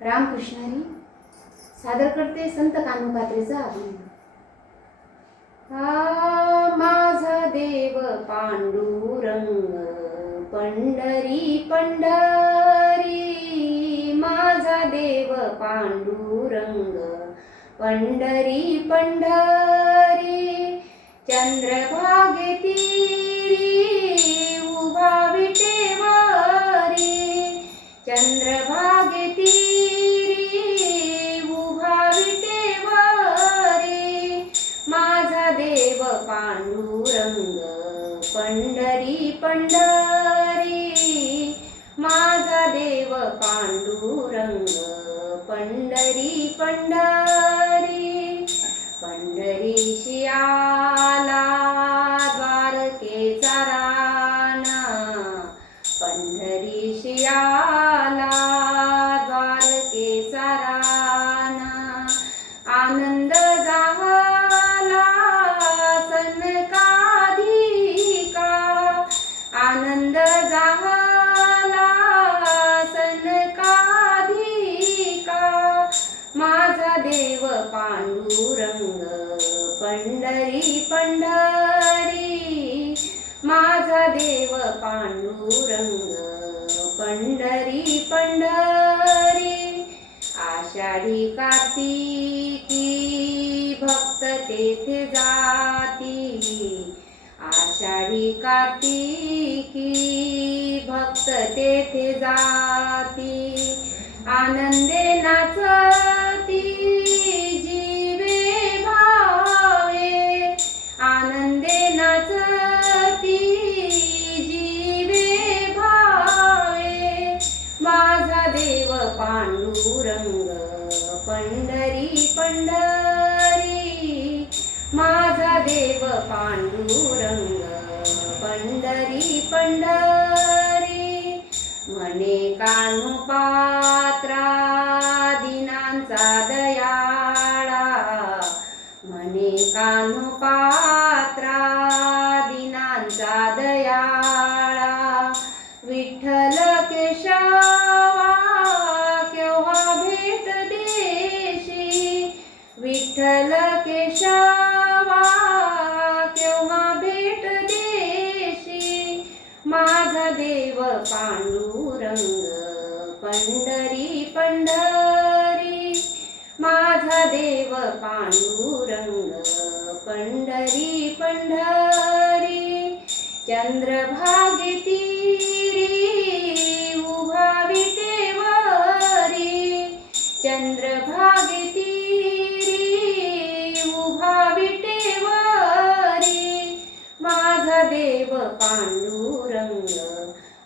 रामकृष्ण हरी सादर करते संत कान्हो कात्रेचा अभंग। माझा देव पांडुरंग पंढरी पंढरी, माझा देव पांडुरंग पंढरी पंढरी, चंद्रभागे तीरी उभा विटेवरी, चंद्रभागे तीरी उभा विटेवरी, माझा देव पांडुरंग पंढरी पंढरी, माझा देव पांडुरंग पंढरी पंढरी, पंढरीशी आला द्वारकेचा राणा, पंढरीशी आला द्वारकेचा राणा, आनंद झाला सनकाधिका, आनंद झाला सनकाधिका, माझा देव पांडुरंग पंढरी पंढरी, माझा देव पांडुरंग पंढरी पंढरी, आषाढी कार्तिकी भक्त तेथे जाती, आषाढी कार्तिकी भक्त तेथे जाती, आनंदे नाचती जीवे भावे, आनंदे नाचती जीवे भावे, माझा देव पांडुरंग पंढरी पंढरी, माझा देव पांडुरंग पंढरी पंढरी, म्हणे कान्हो पात्रा दीनांचा दयाळा, म्हणे कान्हो पात्रा दीनांचा दयाळा, विठ्ठल केशवा केव्हा भेट देशी, विठ्ठल केशवा केव्हा भेट देशी, माझा देव पांडुरंग पंढरी पंढरी, माझा देव पांडुरंग पंढरी पंढरी, चंद्रभागे तीरी उभा विटेवरी, चंद्रभागे तीरी उभा विटेवरी, माझा देव पांडुरंग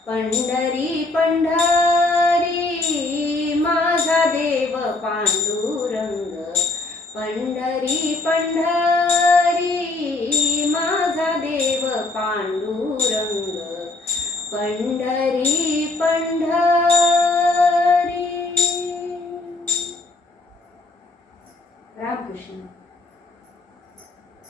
पंढरी पंढरी, माझा देव पांडुरंग पंढरी पंढरी, माझा देव पांडुरंग पंढरी पंढरी।